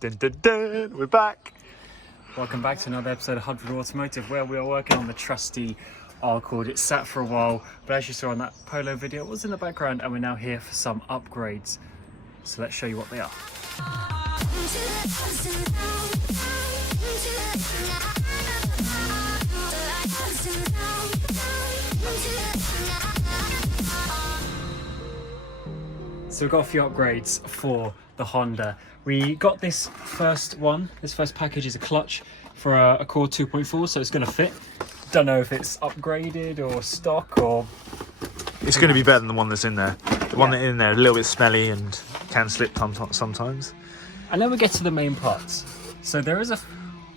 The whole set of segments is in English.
Dun, dun, dun. We're back. Welcome back to another episode of HudRod Automotive, where we are working on the trusty Rcord. It's sat for a while, but as you saw on that Polo video, it was in the background, and we're now here for some upgrades. So let's show you what they are. So we've got a few upgrades for the Honda. We got this first package is a clutch for a Rcord 2.4, so it's going to fit. Don't know if it's upgraded or stock or... It's going to be better than the one that's in there. The one that's in there, a little bit smelly and can slip sometimes. And then we get to the main parts. So there is a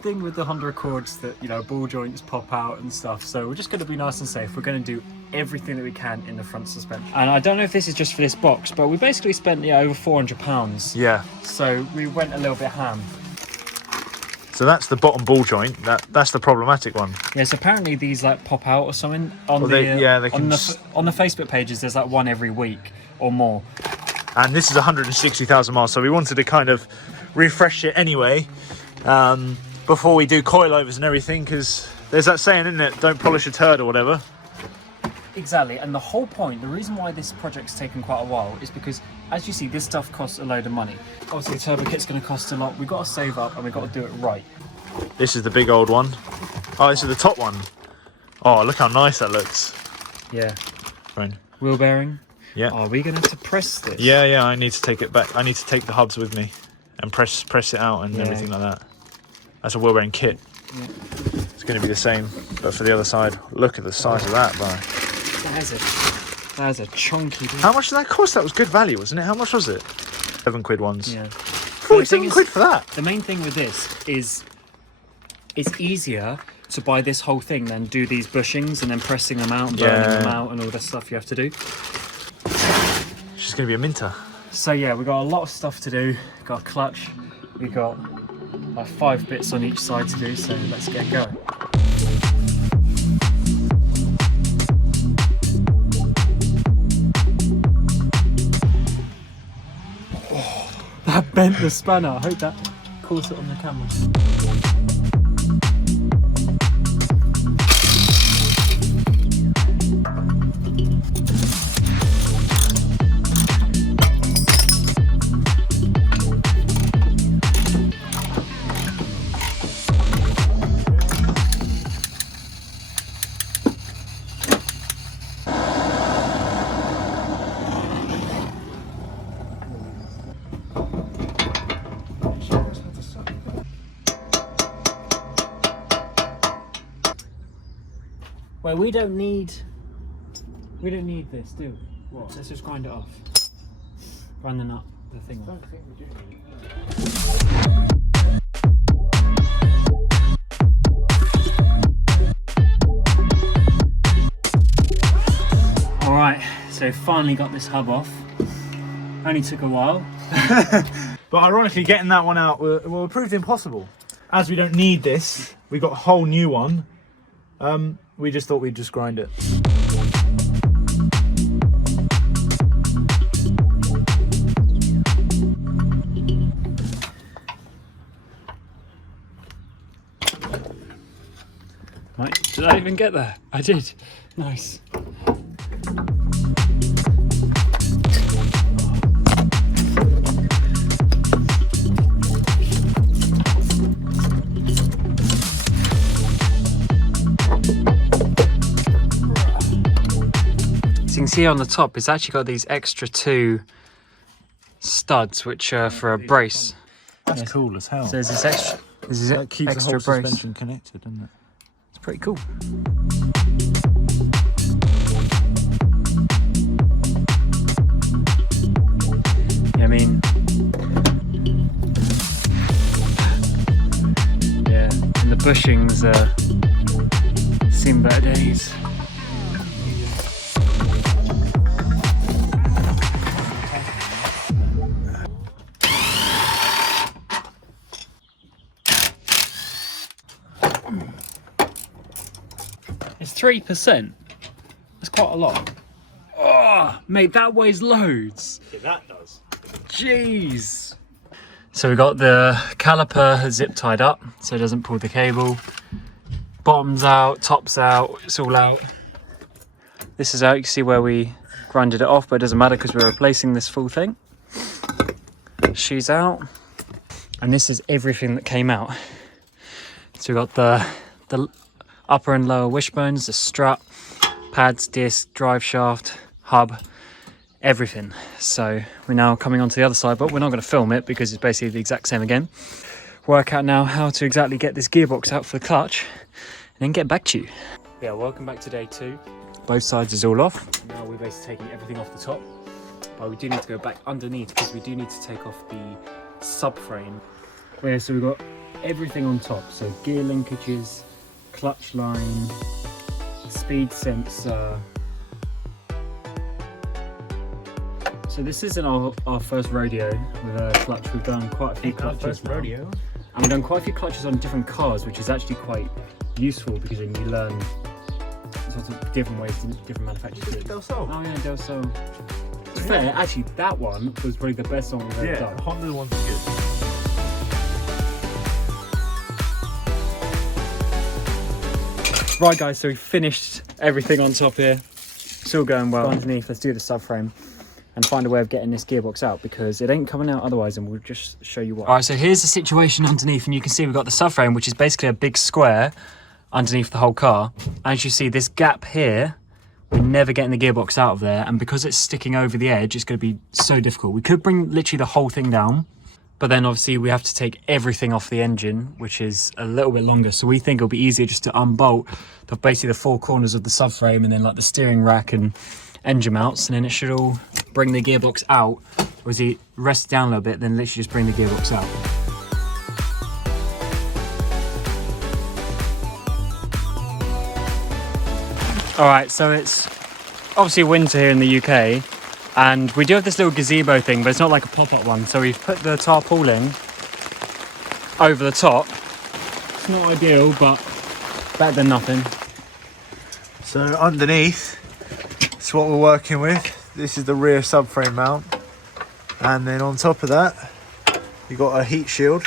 thing with the Honda Accords that, you know, ball joints pop out and stuff. So we're just going to be nice and safe. We're going to do everything that we can in the front suspension. And I don't know if this is just for this box, but we basically spent over £400. Yeah. So we went a little bit ham. So that's the bottom ball joint. That's the problematic one. Yes, apparently these like pop out or something on Well, they can... on the Facebook pages. There's like one every week or more. And this is 160,000 miles, so we wanted to kind of refresh it anyway before we do coilovers and everything, because there's that saying, isn't it? Don't polish a turd or whatever. Exactly, and the whole point, the reason why this project's taken quite a while is because, as you see, this stuff costs a load of money. Obviously, the turbo kit's going to cost a lot. We've got to save up and we've got to do it right. This is the big old one. Oh, this is the top one. Oh, look how nice that looks. Yeah. Right. Wheel bearing. Yeah. Are we going to have to press this? Yeah, I need to take it back. I need to take the hubs with me and press it out and everything like that. That's a wheel bearing kit. Yeah. It's going to be the same, but for the other side. Look at the size of that, bro. That is a chunky deal. How much did that cost? That was good value, wasn't it? How much was it? £7 ones. Yeah. 47 quid for that. The main thing with this is it's easier to buy this whole thing than do these bushings and then pressing them out and burning them out and all that stuff you have to do. She's going to be a minter. So yeah, we've got a lot of stuff to do. We've got a clutch. We've got like 5 bits on each side to do, so let's get going. That bent the spanner. I hope that caught it on the camera. Wait, we don't need this, do we? What? Let's just grind it off. Grind the nut, the thing off. I don't think we do need it. Alright, so finally got this hub off. Only took a while. But ironically, getting that one out proved impossible. As we don't need this, we got a whole new one. We just thought we'd just grind it. Right, did I even get there? I did. Nice. So you can see on the top, it's actually got these extra 2 studs, which are for a brace. That's cool as hell. So there's this extra, that keeps extra the whole brace. suspension connected, doesn't it? It's pretty cool. Yeah, I mean, yeah, and the bushings seen better days. It's 3%. That's quite a lot. Oh, mate, that weighs loads. Yeah, that does. Jeez. So we got the caliper zip tied up so it doesn't pull the cable. Bottom's out, top's out, it's all out. This is out, you can see where we grinded it off, but it doesn't matter because we're replacing this full thing. She's out. And this is everything that came out. So we got the upper and lower wishbones, the strut, pads, disc, drive shaft, hub, everything. So we're now coming onto the other side, but we're not going to film it because it's basically the exact same again. Work out now how to exactly get this gearbox out for the clutch and then get back to you. Yeah, welcome back to day 2. Both sides is all off. Now we're basically taking everything off the top, but we do need to go back underneath because we do need to take off the subframe. Yeah, so we've got everything on top. So gear linkages, clutch line, speed sensor. So this isn't our first rodeo with a clutch. We've done quite a few clutches. First rodeo. And we've done quite a few clutches on different cars, which is actually quite useful because then you learn sorts of different ways different manufacturers do it. Del Sol. Oh yeah, Del Sol. To be fair, actually that one was probably the best one we've ever done. Yeah, Honda one's good. Right guys, so we finished everything on top here. It's all going well. Underneath, let's do the subframe and find a way of getting this gearbox out because it ain't coming out otherwise, and we'll just show you why. All right, so here's the situation underneath, and you can see we've got the subframe, which is basically a big square underneath the whole car. As you see, this gap here, we're never getting the gearbox out of there, and because it's sticking over the edge, it's going to be so difficult. We could bring literally the whole thing down, but then obviously we have to take everything off the engine, which is a little bit longer. So we think it'll be easier just to unbolt basically the 4 corners of the subframe and then like the steering rack and engine mounts, and then it should all bring the gearbox out. Obviously rest down a little bit, then literally just bring the gearbox out. All right, so it's obviously winter here in the UK, and we do have this little gazebo thing, but it's not like a pop-up one. So we've put the tarpaulin over the top. It's not ideal, but better than nothing. So underneath, it's what we're working with. This is the rear subframe mount, and then on top of that, you got a heat shield,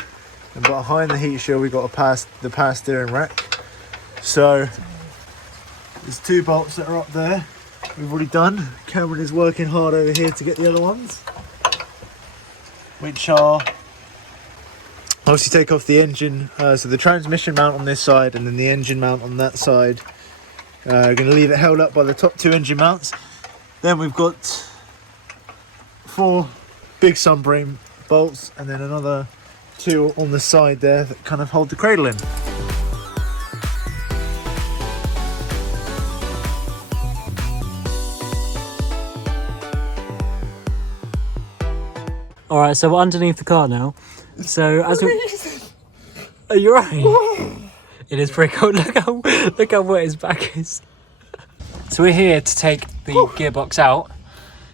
and behind the heat shield we got the power steering rack. So there's 2 bolts that are up there. We've already done. Cameron is working hard over here to get the other ones, which are obviously take off the engine. So the transmission mount on this side, and then the engine mount on that side. We're going to leave it held up by the top 2 engine mounts. Then we've got 4 big subframe bolts, and then another 2 on the side there that kind of hold the cradle in. All right, so we're underneath the car now. So as we, are you right? It is pretty cold. Look how wet his back is. So we're here to take the gearbox out.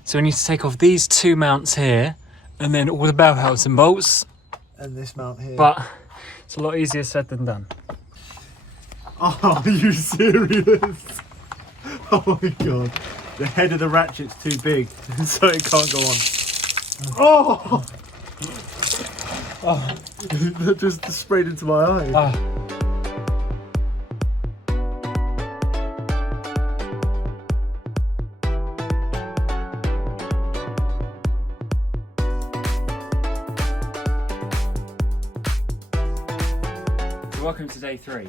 So we need to take off these 2 mounts here, and then all the bell housing and bolts. And this mount here. But it's a lot easier said than done. Oh, are you serious? Oh my god. The head of the ratchet's too big, so it can't go on. Oh! Oh, that just sprayed into my eye. Ah. Welcome to day 3.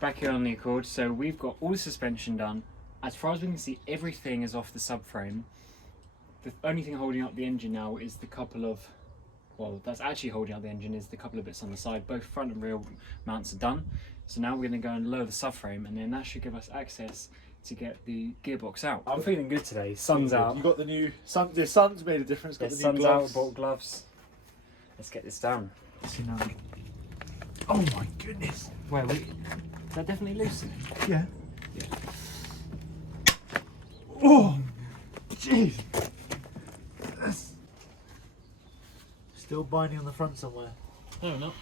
Back here on the Rcord. So we've got all the suspension done. As far as we can see, everything is off the subframe. The only thing holding up the engine now is the couple of, well, that's actually holding up the engine is the couple of bits on the side. Both front and rear mounts are done. So now we're going to go and lower the subframe, and then that should give us access to get the gearbox out. I'm feeling good today. Sun's out. You got the new sun. The sun's made a difference. Got the new sun's gloves. out. Bought gloves. Let's get this down. See now. Oh my goodness. Wait, is that definitely loosening? Yeah. Yeah. Oh, jeez. Still binding on the front somewhere. No, not.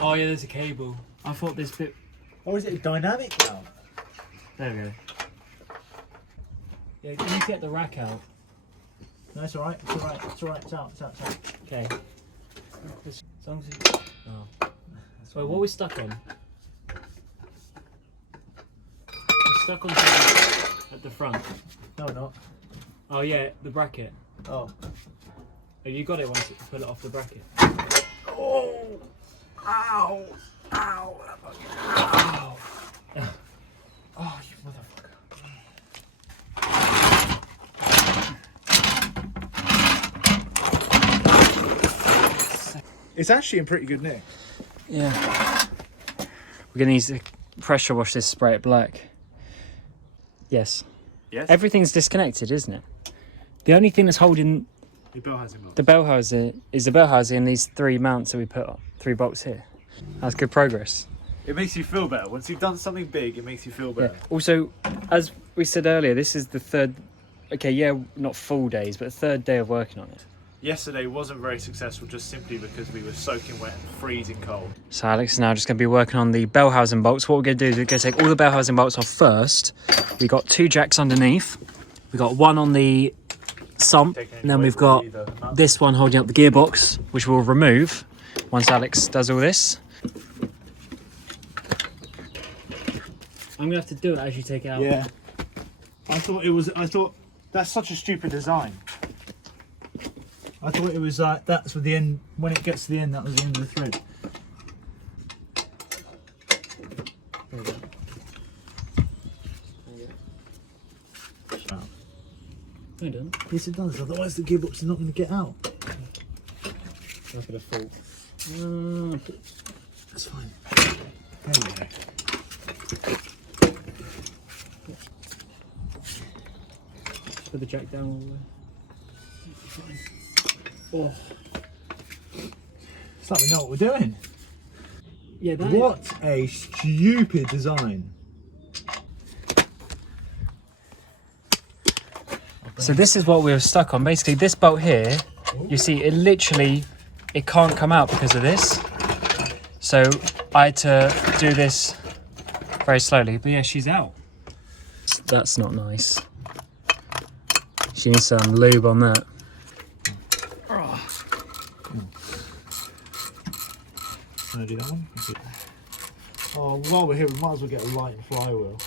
Oh yeah, there's a cable. I thought this bit. Or is it a dynamic now? There we go. Yeah, you need to get the rack out. No, it's alright. It's alright. It's alright. It's out. It's out. It's out. Okay. As long as oh. So what are we stuck on? We're stuck on something at the front. No, we're not. Oh yeah, the bracket. Oh. Oh, you got it once you pull it off the bracket. Oh! Ow! Ow! Ow! Oh, you motherfucker. It's actually in pretty good nick. Yeah. We're gonna use to pressure wash this, spray it black. Yes. Yes? Everything's disconnected, isn't it? The only thing that's holding The bell housing bolts. the bell housing is the bell housing and these 3 mounts that we put up, 3 bolts here. That's good progress. It makes you feel better. Once you've done something big, it makes you feel Yeah. better. Also, as we said earlier, this is the third, okay, yeah, not full days, but third day of working on it. Yesterday wasn't very successful just simply because we were soaking wet and freezing cold. So Alex is now just going to be working on the bell housing bolts. What we're going to do is we're going to take all the bell housing bolts off first. We got 2 jacks underneath. We got 1 on the sump, and then we've got this one holding up the gearbox, which we'll remove once Alex does all this. I'm gonna have to do it as you take it out. Yeah. I thought that's such a stupid design. I thought it was like that's with the end, when it gets to the end, that was the end of the thread. No, it doesn't. Yes, it does. Otherwise, the gearbox is not going to get out. Look at the fault. That's fine. There we go. Put the jack down all the way. Oh. It's like we know what we're doing. Yeah, that What a stupid design. So this is what we were stuck on. Basically, this bolt here, you see, it literally, it can't come out because of this. So I had to do this very slowly. But yeah, she's out. That's not nice. She needs some lube on that. Can I do that one? Oh, while we're here, we might as well get a light and flywheel.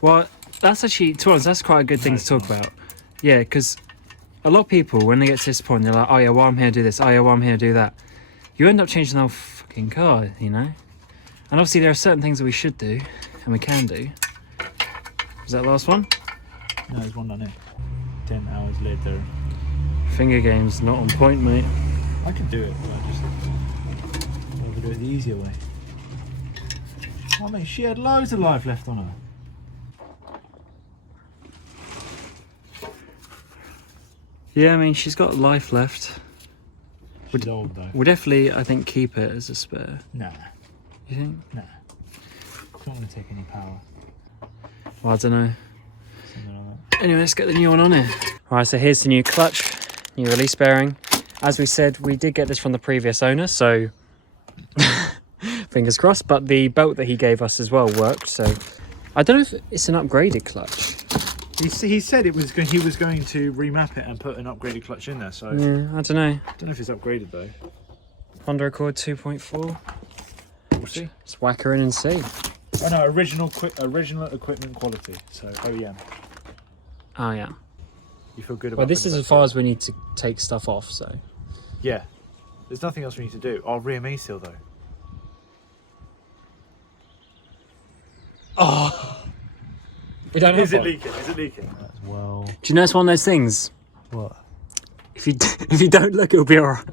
Well, that's actually, to us, that's quite a good thing to talk about. Yeah, because a lot of people, when they get to this point, they're like, oh yeah, well, I'm here to do this. Oh yeah, well, I'm here to do that. You end up changing the whole fucking car, you know? And obviously there are certain things that we should do, and we can do. Is that the last one? No, there's one on it. 10 hours later. Finger game's not on point, mate. I can do it, but I just rather do it the easier way. Oh mate, she had loads of life left on her. Yeah, I mean, she's got life left. She's old though. We'll definitely, I think, keep it as a spare. Nah, You think? nah. It's not going to take any power. Well, I don't know. Something like that. Anyway, let's get the new one on here. Alright, so here's the new clutch, new release bearing. As we said, we did get this from the previous owner, so fingers crossed, but the belt that he gave us as well worked, so I don't know if it's an upgraded clutch. He said he was going to remap it and put an upgraded clutch in there, so Yeah, I don't know. I don't know if it's upgraded though. Honda Rcord 2.4. We'll see. Let's whack her in and see. Oh no, original equipment quality, so OEM. Oh yeah. You feel good about Well, this the is as far as we need to take stuff off, so. Yeah. There's nothing else we need to do. Oh, rear main seal though. Oh! We don't Is have it one. leaking? Is it leaking? Well. Do you know it's one of those things? What? If you don't look, it'll be alright.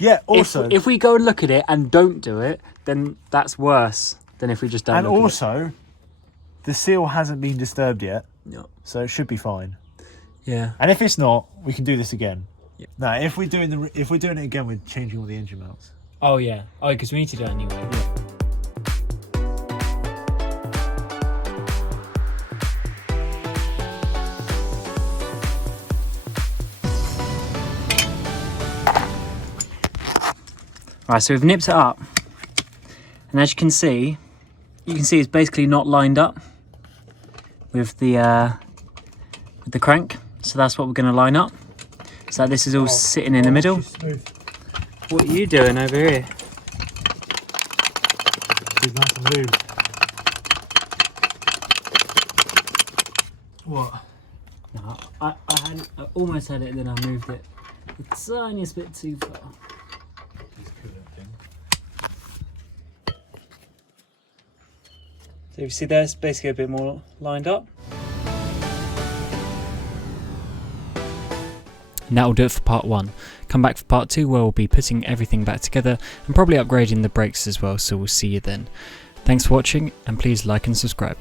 Yeah, also. If we go and look at it and don't do it, then that's worse than if we just don't and look also, the seal hasn't been disturbed yet, at it. No. so it should be fine. Yeah. And if it's not, we can do this again. Yeah. No, if we're doing it again, we're changing all the engine mounts. Oh yeah. Oh, because we need to do it anyway. Yeah. Right, so we've nipped it up, and as you can see it's basically not lined up with the crank. So that's what we're going to line up. So this is all sitting in the middle. Smooth. What are you doing over here? She's nice and lubed. What? No, I almost had it and then I moved it the tiniest bit too far. So you see there, it's basically a bit more lined up. And that will do it for part 1. Come back for part 2 where we'll be putting everything back together and probably upgrading the brakes as well, so we'll see you then. Thanks for watching and please like and subscribe.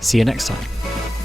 See you next time.